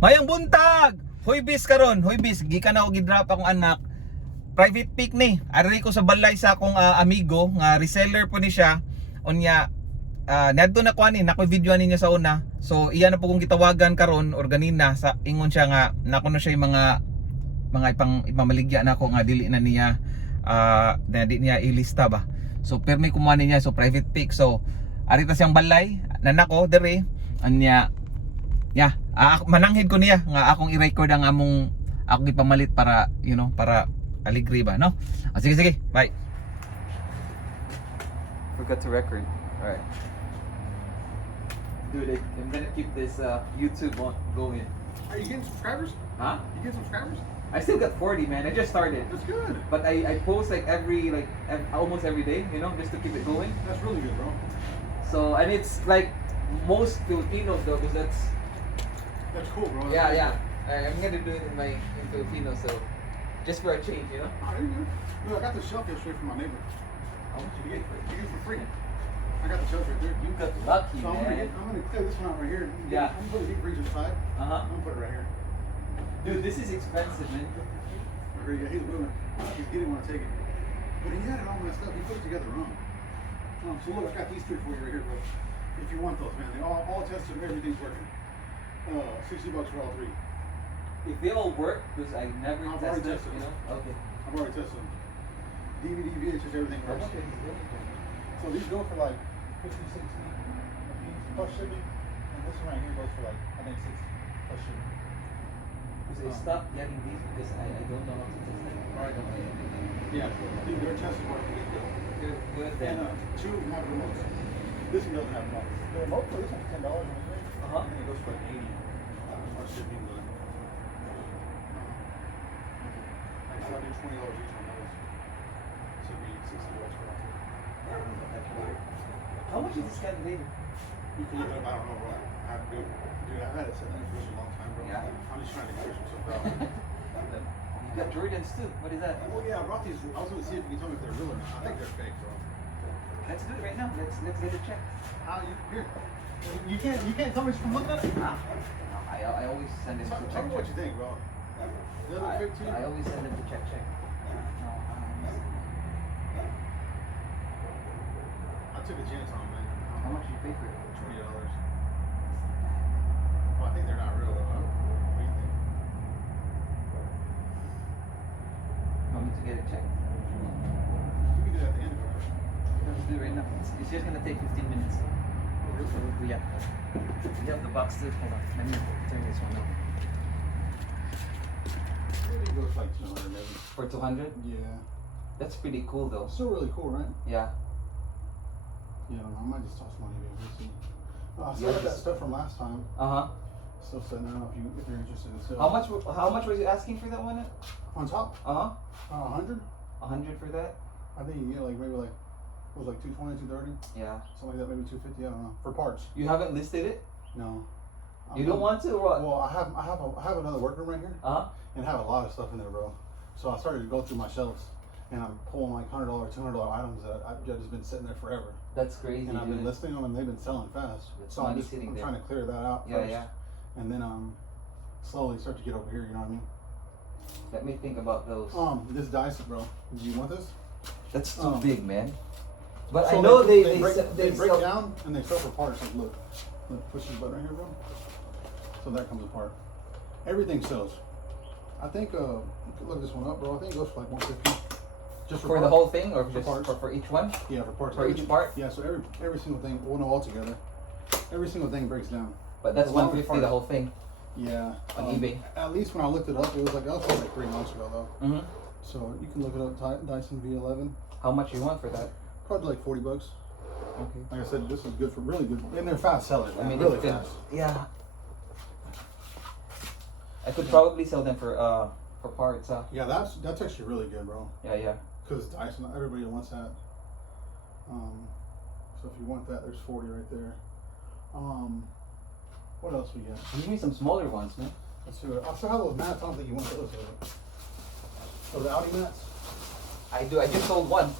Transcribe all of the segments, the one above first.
Mayang buntag! Hoy bis karon, hoy bis, gikan ako gidrop akong anak. Private pick ni. Ari ko sa balay sa akong amigo nga reseller po ni siya. Unya nadto na kuani, nako video niya sa una. So iya na po kong gitawagan karon or ganina sa ingon siya nga nako na siya yung mga ipamaligya na ako nga dili na niya na di niya ilista ba. So permi kumuha niya so private pick. So ari ta siyang balay nanako dere anya. Yeah, mananghid ko niya nga akong i-record ang among akong ipamalit para para aligri ba, no? Sige, bye. Forgot to record. All right. Dude, I'm gonna keep this YouTube going. Are you getting subscribers? Huh? You getting subscribers? I still got 40, man. I just started. That's good. But I post almost every day, just to keep it going. That's really good, bro. So, and it's like most Filipinos though, because That's cool, bro. yeah. I'm gonna do it in Filipino, so just for a change, Oh, there you go. Look, I got the shelf yesterday from my neighbor. How much did you get for it? You get it for free. I got the shelf right there. You got lucky, So I'm man. gonna clear this one out right here. Yeah. I'm gonna put the deep freezer aside. Uh-huh. I'm gonna put it right here. Dude, this is expensive, man. Right here, yeah, he's moving. He's getting when I take it. But he had it all messed up. He put it together wrong. So look, I got these three for you right here, bro. If you want those, man. They all tested. Everything's working. $60 for all three. If they all work, because I never I've already tested, tested them. Okay. I've already tested them. DVD, VHS, everything How works. much are these going for? So these go for like 50, 60 apiece plus shipping, and this one right here goes for like I think 60 plus shipping. Because I stopped getting these because I don't know how to test them. Alright. Yeah, their test is working. Good And then. two of them have remotes. This one doesn't have remotes. The remote for this one's $10 on this way. Uh-huh. And it goes for like 80 plus shipping. Like so I do $20 each on those. So it'd be $60 for all three. How much is this Scandinavian? You can look it up. I don't know, bro. I have to do it. Dude, I've had it sitting there for such a long time, bro. Yeah. I'm just trying to get some stuff out. You got Jordans too. What is that? Well, yeah, I brought these. I was going to see if you can tell me if they're real or not. I think they're fake, bro. Let's do it right now. Let's get it checked. How you here? You can't tell me from looking at it. I always send them to Tell check. me what you think, bro. They look fake too. I always send them to check. No, I took a chance on them, man. how much did you pay for it? $20. Well, I think they're not real though. Huh? What do you think? Want me to get it checked? You can do that at the end, bro. Let's do it right now. It's just gonna take 15 minutes. Yeah. We have the box too. Hold on. Let me turn this one up. It goes like 200 maybe. For 200? Yeah. That's pretty cool though. Still really cool, right? Yeah. Yeah, I don't know. I might just toss money in. We'll see. I still Yeah, got that just- stuff from last time. Uh-huh. Still sitting there. I don't know if you're interested in still. How much was you asking for that one? On top? Uh-huh. 100? 100 for that? I think you get like maybe like it was like 220, 230, Yeah. something like that, maybe 250. I don't know for parts. You haven't listed it? No. You don't want to or what? Well, I have another workroom right here, Uh-huh. and I have a lot of stuff in there, bro. So I started to go through my shelves, and I'm pulling like $100, $200 items that I've just been sitting there forever, That's crazy, and I've been dude. listing them, and they've been selling fast. That's So money sitting I'm there. trying to clear that out Yeah, first, yeah. and then slowly start to get over here. You know what I mean? Let me think about those. This Dyson, bro. Do you want this? That's too big, man. But So I know they break sell- down and they sell for parts. Like, look, push this button right here, bro. So that comes apart. Everything sells. I think you could look this one up, bro. I think it goes for like 150. Just for parts. the whole thing or just parts. for each one? Yeah, for parts. For each part? Yeah, so every single thing, well, no, all together. Every single thing breaks down. But that's Along with 150 the parts. whole thing. Yeah. On eBay. At least when I looked it up, it was like that was like 3 months ago though. Mm-hmm. So you can look it up. Dyson V11. How much you want for that? Probably like $40. Okay. Like I said, this is good for really good, and they're fast sellers. I Man, mean, really if it- fast. yeah. I could probably sell them for parts. Yeah, that's actually really good, bro. Yeah. Because Dyson, everybody wants that. So if you want that, there's 40 right there. What else we got? Give me some smaller ones, man. Let's see what. I still have those mats. I don't think you want those. So the Audi mats. I do. I just sold one.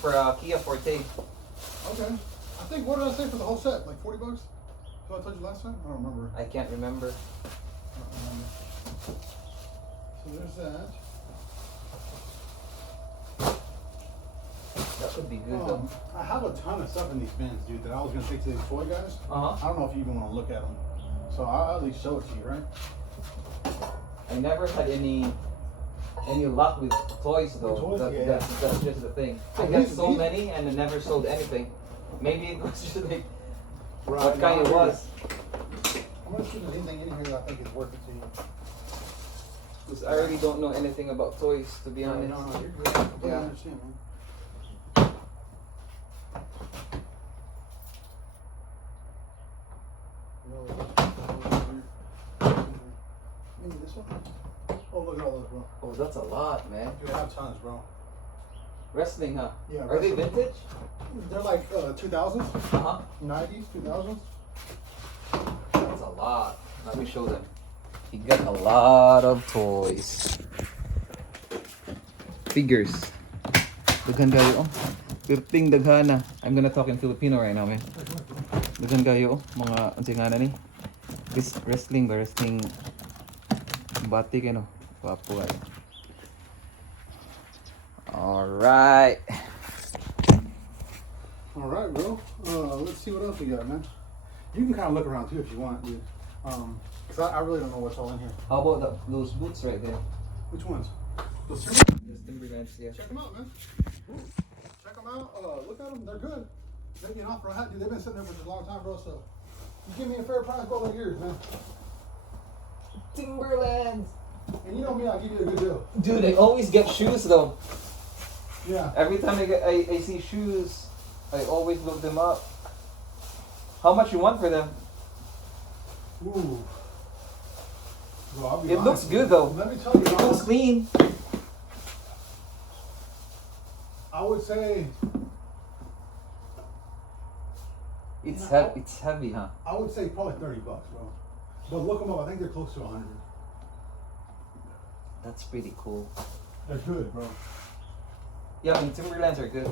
For Kia Forte. Okay. I think what did I say for the whole set? Like $40. what I told you last time? I don't remember. I can't remember. So there's that. That would be good though. I have a ton of stuff in these bins, dude, that I was gonna take to these toy guys. Uh-huh. I don't know if you even want to look at them. So I'll at least show it to you, right? I never had any luck with toys though. Toys? Yeah. That's just the thing. I So got these- so many and I never sold anything. Maybe it was just like Right, what kind it was. I'm gonna see if there's anything in here that I think is worth it to you. Because I already don't know anything about toys, to be honest. No, you're good. I completely Yeah. understand, man. Maybe this one? Oh, look at all those, bro. Oh, that's a lot, man. Dude, I have tons, bro. Wrestling, huh? Yeah, Are they wrestling. vintage? They're like 2000s, Uh-huh. 90s, 2000s. That's a lot. Let me show them. He got a lot of toys. Figures. Daghan kayo, oh. Pirting daghana. I'm gonna talk in Filipino right now, man. Daghan kayo, oh. Mga, ang singana ni? This wrestling ba? Wrestling batik, ano? Wapo, ay. Alright. All right, bro. Let's see what else we got, man. You can kind of look around too if you want, dude. Cause I really don't know what's all in here. How about those boots right there? Which ones? Those two? Yes, Timberlands, yeah. Check them out, man. Check them out. Look at them. They're good. They're getting off for a hat, dude. They've been sitting there for a long time, bro. So you give me a fair price, bro. They're yours, man. Timberlands! And you know me, I'll give you a good deal. Dude, I always get shoes though. Yeah. Every time I see shoes, I always look them up. How much you want for them? Ooh. Bro, I'll be It honest looks with good you. though. Let me tell you, It looks clean. I would say It's Yeah. it's heavy, huh? I would say probably $30, bro. But look them up. I think they're close to 100. That's pretty cool. They're good, bro. Yeah, I mean, Timberlands are good.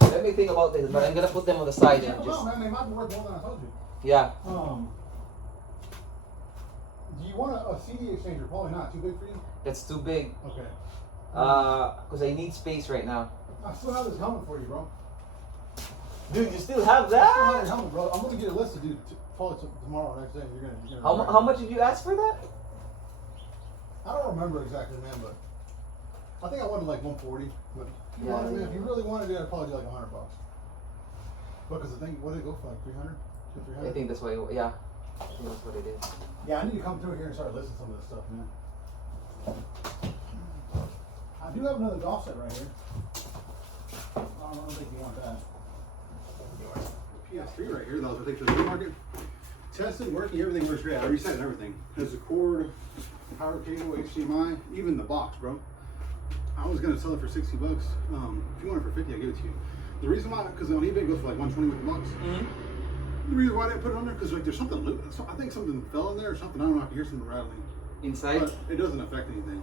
Let me think about this, but I'm gonna put them on the side Check and them just out, man. They might be worth more than I told you. yeah. Do you want a CD exchanger? Probably not. Too big for you? That's too big. Okay. Because I need space right now. I still have this helmet for you, bro. Dude, you still have I still have your that? helmet, bro. I'm gonna get it listed, dude. Probably tomorrow, next day. You're gonna How much did you ask for that? I don't remember exactly, man, but I think I wanted like 140. But if you Yeah, wanted, man, yeah. if you really wanted it, I'd probably do like $100. Because the thing, what did it go for? Like 300? I 300? think that's what yeah. I think that's what it is. Yeah, I need to come through here and start listing some of this stuff, man. I do have another golf set right here. I don't think you want that. PS3 right here, that was I think for the new market. Tested, working, everything works great. I reset and everything. There's a cord, power cable, HDMI, even the box, bro. I was gonna sell it for 60 bucks. If you want it for 50, I'll give it to you. The reason why, because on eBay it goes for like 120 with the box. The reason why I didn't put it on there, because like there's something loose. I think something fell in there or something. I don't know. I can hear something rattling. Inside? But it doesn't affect anything.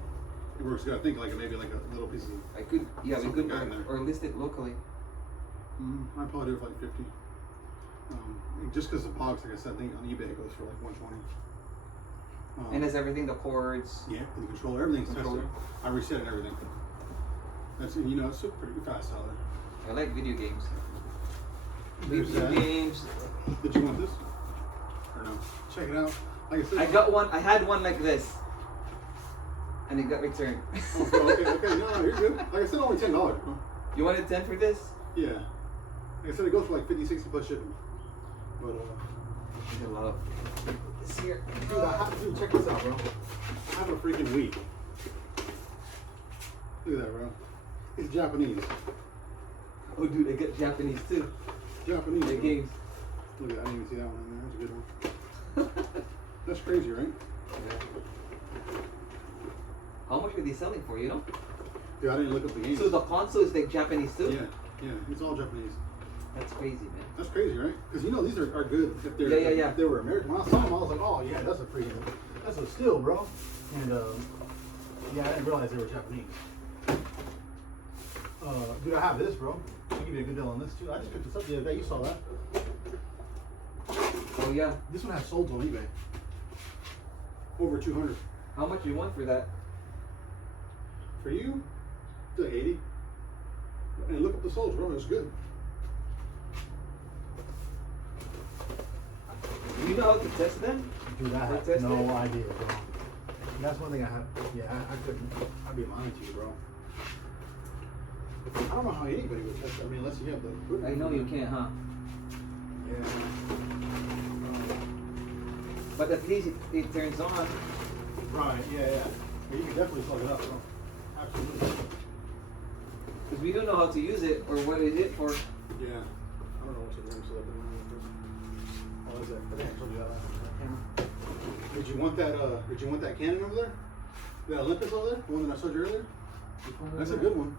It works good. I think like maybe like a little piece of. I could yeah, we Something could got in there. or list it locally. I'd probably do it for like 50. Just because the box, like I said, I think on eBay it goes for like 120. And has everything, the cords. Yeah, and the controller, everything's Controller. tested. I reset it and everything. That's you know, it's a pretty fast seller. I like video games. There's Video that. games. Did you want this? Or no? Check it out. Like I said, I got one. I had one like this, and it got returned. okay, no, you're good. Like I said, only $10, bro. You wanted 10 for this? Yeah. Like I said, it goes for like 50, 60 plus shipping. But There's a lot of this here. dude, check this out, bro. I have a freaking Wii. Look at that, bro. It's Japanese. Oh, dude, I got Japanese too. Japanese. The bro. games. Look at that. I didn't even see that one in there. That's a good one. That's crazy, right? How much were they selling for? You know? Dude, I didn't look up the games. So the console is like Japanese too. Yeah, it's all Japanese. That's crazy, man. That's crazy, right? Because you know these are good if they're Yeah. if they were American. When I saw them, I was like, oh yeah, that's a steal, bro. And yeah, I didn't realize they were Japanese. Dude, I have this, bro. I'll give you a good deal on this too. I just picked this up the other day. You saw that? Oh yeah. This one has sold on eBay. Over 200. How much do you want for that? For you, it's like 80. And look up the soles, bro. It's good. Do you know how to test them? Dude, I Or have test no it? idea, bro. That's one thing I have. Yeah, I couldn't. I'd be lying to you, bro. I don't know how anybody would test. I mean, unless you have the equipment. I know you can't, huh? Yeah. But at least it turns on. Right. Yeah. But you can definitely plug it up, bro. Absolutely. Because we don't know how to use it or what is it for. Yeah. I don't know what's the rim set up in there. Oh, is that? I think I told you that last time. Did you want that? Did you want that Canon over there? That Olympus over there? The one that I showed you earlier? That's a good one.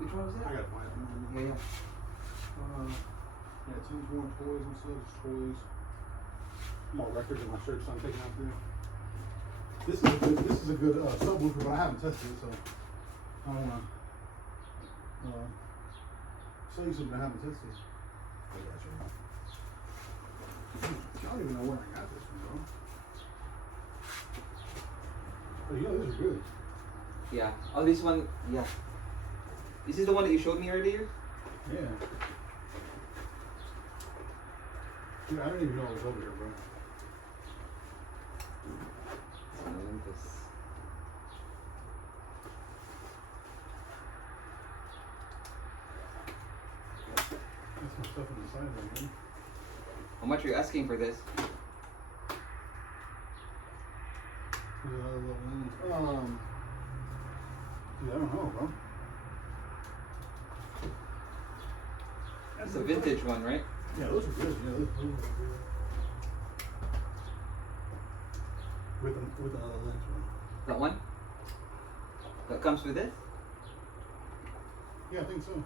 Which one was I that? gotta find it. Yeah. Yeah, Tim's more toys and stuff. Just toys. More records in my shirt, so I'm taking out there. This is a good subwoofer, but I haven't tested it, so I don't wanna show you something I haven't tested. I got you. I don't even know where I got this from, bro. But you know, these are good. Yeah. Oh, this one. Yeah. Is this the one that you showed me earlier? Yeah. Dude, I don't even know it was over here, bro. Olympus. That's some stuff on the side there, man. How much are you asking for this? There's another little lens. Dude, I don't know, bro. It's a vintage one, right? Yeah, those are good. Yeah, those are good. With another lens, bro. That one? That comes with it? Yeah, I think so.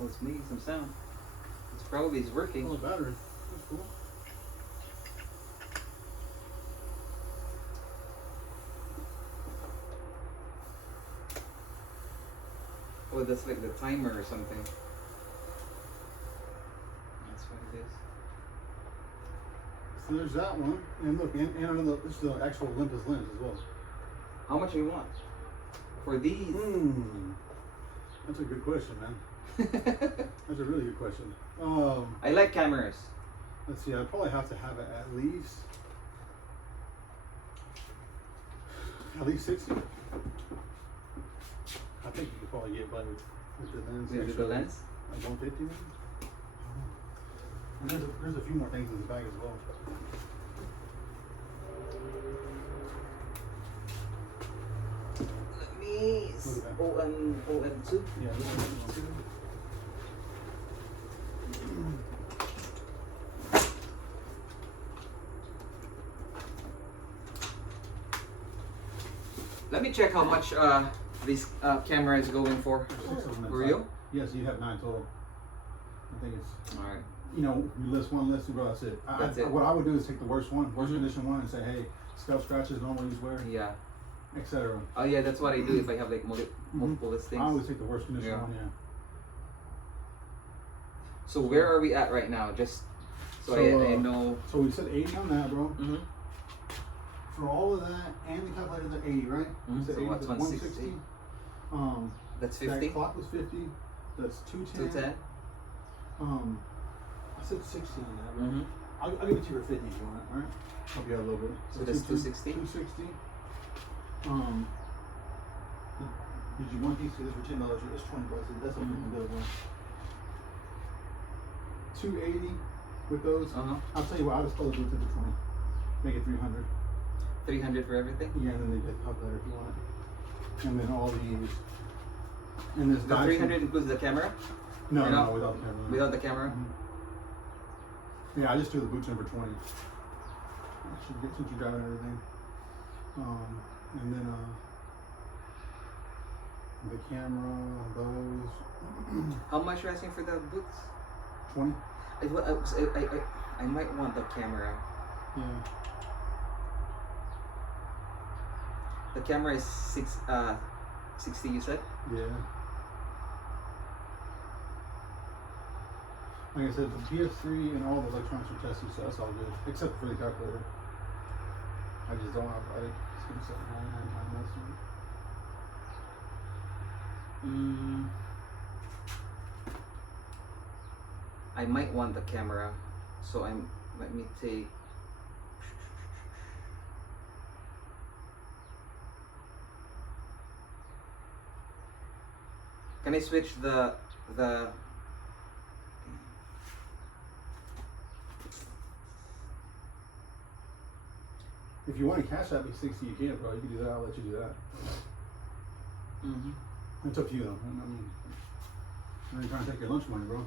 Oh, it's making some sound. It's probably working. Oh, the battery. That's cool. Oh, that's like the timer or something. That's what it is. So there's that one, and look, and another. This is the actual Olympus lens as well. How much do you want for these? That's a good question, man. That's a really good question. I like cameras. Let's see. I probably have to have it at least 60. I think you could probably get by with the lens. With the extra, lens? Like 150 maybe? And there's a few more things in the bag as well. Let me. Look at that. OM2. Yeah, this one too. Let me check how much this camera is going for. 6 of them For inside. real? Yes, you have 9 total. I think it's, All right. you know, you list one, list two, bro, that's it. That's it. What I would do is take the worst one, worst Mhm. condition one, and say, hey, scalp scratches, normal use wear, Yeah. etc. Oh yeah, that's what I do if I have like multiple listings. I always take the worst condition Yeah. one, yeah. So where are we at right now? Just so I know. So we said 80 on that, bro. Mm-hmm. For all of that, and the calculator, they're 80, right? Mhm. We said So 80 what's was 160? That's 50. That clock was 50. That's 210. 210. I said 60 on that, bro. Mm-hmm. I'll give it to you for 50 if you want it, alright? Help you out a little bit. So that's 260? 260. Did you want these? Because for $10, it's $20. That's a freaking deal, bro. 280 with those. I'll tell you what, I'll just close it to the 20. Make it 300. 300 for everything. Yeah, and then they get the calculator if you want it. And then all these. And this The 300 includes the camera. No, Or no, not? without the camera. Without the camera. Mhm. Yeah, I just do the boots in for 20. That should get since you got everything. And then the camera, those. How much are you asking for the boots? 20. I might want the camera. Yeah. The camera is 60, you said? Yeah. Like I said, the PS3 and all the electronics are tested, so that's all good, except for the calculator. I just don't have. It's gonna set I'm messing with it. I might want the camera, so let me take. Can I switch the If you want to cash out me 60, you can, bro. You can do that. I'll let you do that. It's up to you, though. I mean, I ain't trying to take your lunch money, bro.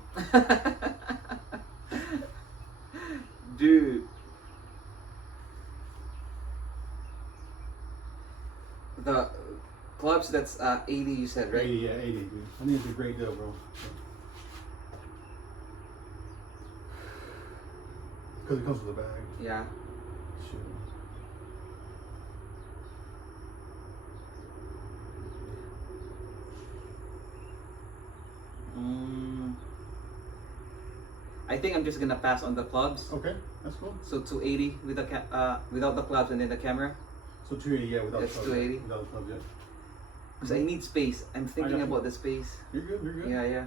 Dude. The clubs, that's 80 you said, right? 80, yeah, 80, dude. I think it's a great deal, bro. Because it comes with a bag. Yeah. Shoot. I think I'm just gonna pass on the clubs. Okay, that's cool. So 280 with the without the clubs and then the camera. So 280, yeah, without That's the clubs. 280. Without the clubs, yeah. Because I need space. I'm thinking got you. about the space. You're good, you're good. Yeah.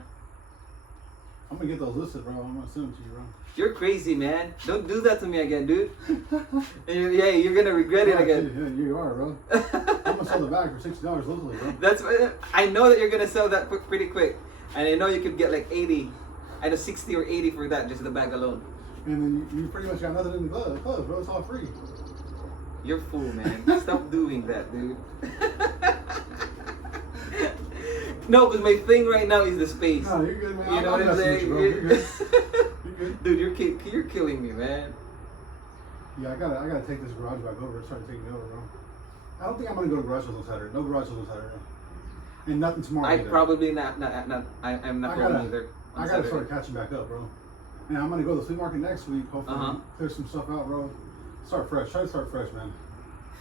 I'm gonna get those listed, bro. I'm gonna send them to you, bro. You're crazy, man. Don't do that to me again, dude. You're gonna regret it again. Yeah, you are, bro. I'm gonna sell the bag for $60 locally, bro. That's I know that you're gonna sell that pretty quick, and I know you could get like 80, either 60 or 80 for that, just the bag alone. And then you pretty much got nothing in the club, bro. It's all free. You're a fool, man. Stop doing that, dude. No, because my thing right now is the space. No, you're good, man. You know what I'm messing with saying? you, bro. You're good. You're good. Dude, you're killing me, man. Yeah, I gotta take this garage back over. Start taking it over, bro. I don't think I'm gonna go to garage sales on Saturday. No garage sales on Saturday. And nothing tomorrow. I either. probably not. I'm not going either. I gotta start catching back up, bro. And I'm gonna go to the flea market next week. Hopefully, clear some stuff out, bro. Start fresh. Try to start fresh, man.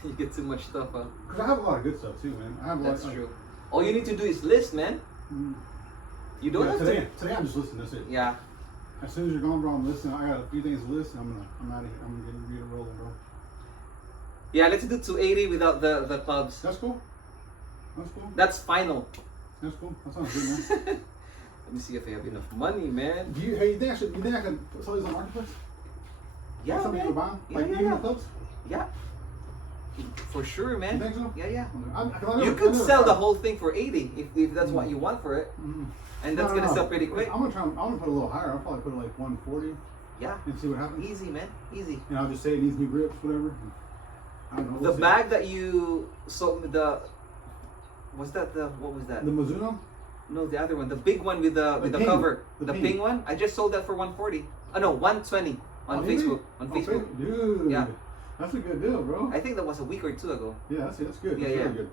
You get too much stuff, huh? Cause I have a lot of good stuff too, man. I have a lot. That's true. All you need to do is list, man. You don't have today, to. Today I'm just listening. That's it. Yeah. As soon as you're gone, bro, I'm listening. I got a few things to list. I'm out of here. I'm gonna get rolling, bro. Yeah, let's do 280 without the clubs. That's cool. That's cool. That's final. That's cool. That sounds good, man. Let me see if I have enough money, man. You think I can sell these on Marketplace? Yeah, Like something man. you buy? Yeah, Like even the clubs? Yeah. For sure, man. You think so? Yeah. I You could sell the whole thing for 80 if that's what you want for it. And that's gonna sell pretty quick. I'm gonna put a little higher. I'll probably put like 140 Yeah. and see what happens. Easy, man. Easy. And I'll just say it needs new grips, whatever. I don't know. The We'll see. bag that you sold me, what was that? The Mizuno? No, the other one, the big one with the ping. cover, The the ping. pink one. I just sold that for 140. Oh no, 120 on Facebook. On Facebook. Dude. Yeah. That's a good deal, bro. I think that was a week or two ago. Yeah, that's good. Yeah, That's yeah. really good.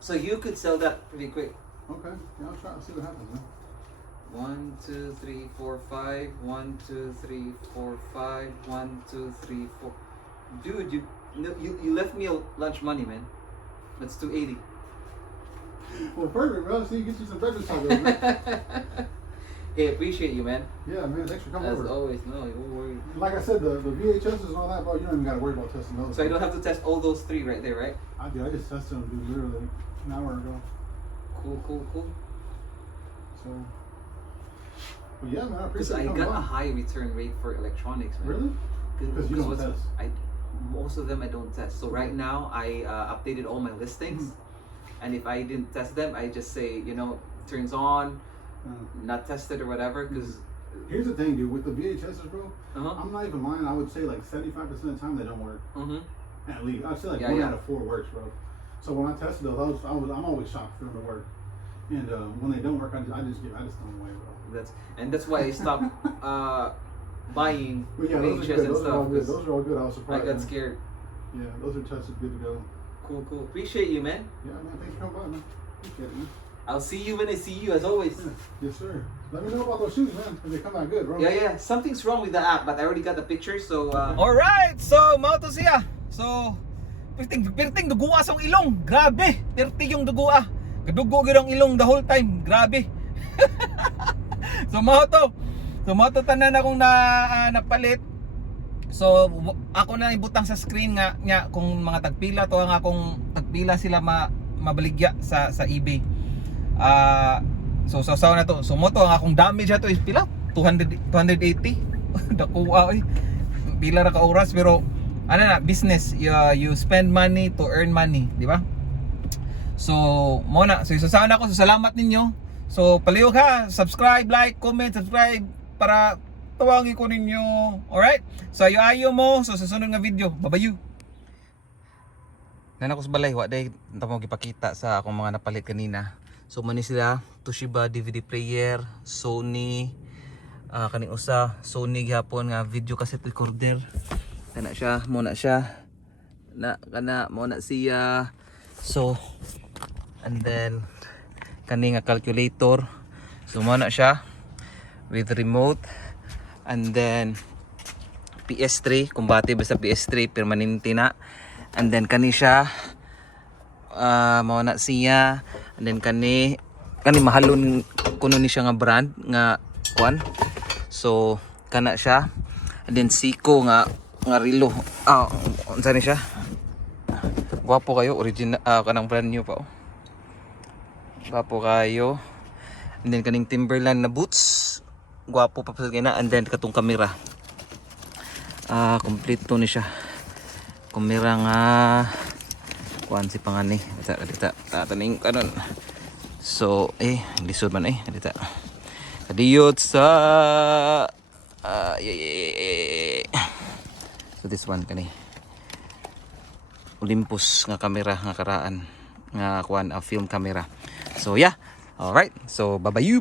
So you could sell that pretty quick. Okay. Yeah, I'll try to see what happens, man. 1, 2, 3, 4, 5. 1, 2, 3, 4, 5. 1, 2, 3, 4. Dude, you left me a lunch money, man. That's 280. Well, perfect, bro. So you get you some breakfast tacos, man. Hey, appreciate you, man. Yeah, man. Thanks for coming As over. always, no, don't worry. Like I said, the VHSs and all that, bro, you don't even got to worry about testing those. So I don't have to test all those 3 right there, right? I just tested them, dude, literally an hour ago. Cool. So, but yeah, man, I Because appreciate I you coming got a by. high return rate for electronics, man. Really? Because you don't what's- test. Most of them I don't test. So right now I updated all my listings, and if I didn't test them, I just say turns on, not tested or whatever. Because Here's the thing, dude. With the VHSs, bro, Uh-huh. I'm not even lying. I would say like 75% of the time they don't work. At least I'd say like Yeah, one yeah. out of 4 works, bro. So when I tested those, I'm always shocked for them to work. And when they don't work, I just throw them away, bro. that's why I stopped buying But yeah, those are VHS good. and Those are all stuff. good. 'Cause Those are all good. I was I surprised. got man. scared. Yeah, those are tested, good to go. Cool. Appreciate you, man. Yeah, man. Thanks for coming by, man. Appreciate it, man. I'll see you when I see you, as always. Yeah. Yes, sir. Let me know about those shoes, man. If they come out good, bro. Yeah. Something's wrong with the app, but I already got the picture, so. Alright, so mao to siya. So perting duguwa sa ilong. Grabe, perti yung duguwa. Gadugo gyud ang ilong the whole time. Grabe. So mao to. So mo to tanan akong napalit. So ako na ibutang sa screen nga nya kung mga tagpila to ang akong tagpila sila mabaligya sa eBay. So saw na to. So mo to ang akong damage ato is pila 280. Dakuha oy. Pila ra ka oras pero ano na business, you spend money to earn money, di ba? So mo na. So isasaw na ako. So salamat ninyo. So palihog ha, subscribe, like, comment, subscribe para tawagin ko ninyo. Alright? So ayo mo. So sa sunod nga video, babayu. Nan ako sa balay, wa day tamo gipakita sa akong mga napalit kanina. So mani sila Toshiba DVD player, Sony, kaning usa Sony gihapon nga video cassette recorder. Kana siya, mo na siya. Kana mo na siya. So and then kani nga calculator. So mo na siya with remote. And then PS3, compatible sa PS3, permanente na. And then kani siya mao na siya. And then kani mahalon kuno ni siya nga brand nga kuan. So kana siya. And then Seiko nga relo. Unsa ni siya? Gwapo kayo, original kanang brand new pa oh. Gwapo kayo. And then kaning Timberland na boots. Gwapo pa sa gina. And then katong kamera. Kompleto ni siya. Kamera nga kuan si pangani. Dita tataning kanon. So lisod man dita. Kadiyot sa so this one kani. Olympus nga kamera nga karaan nga kuan film camera. So yeah. All right. So babayu.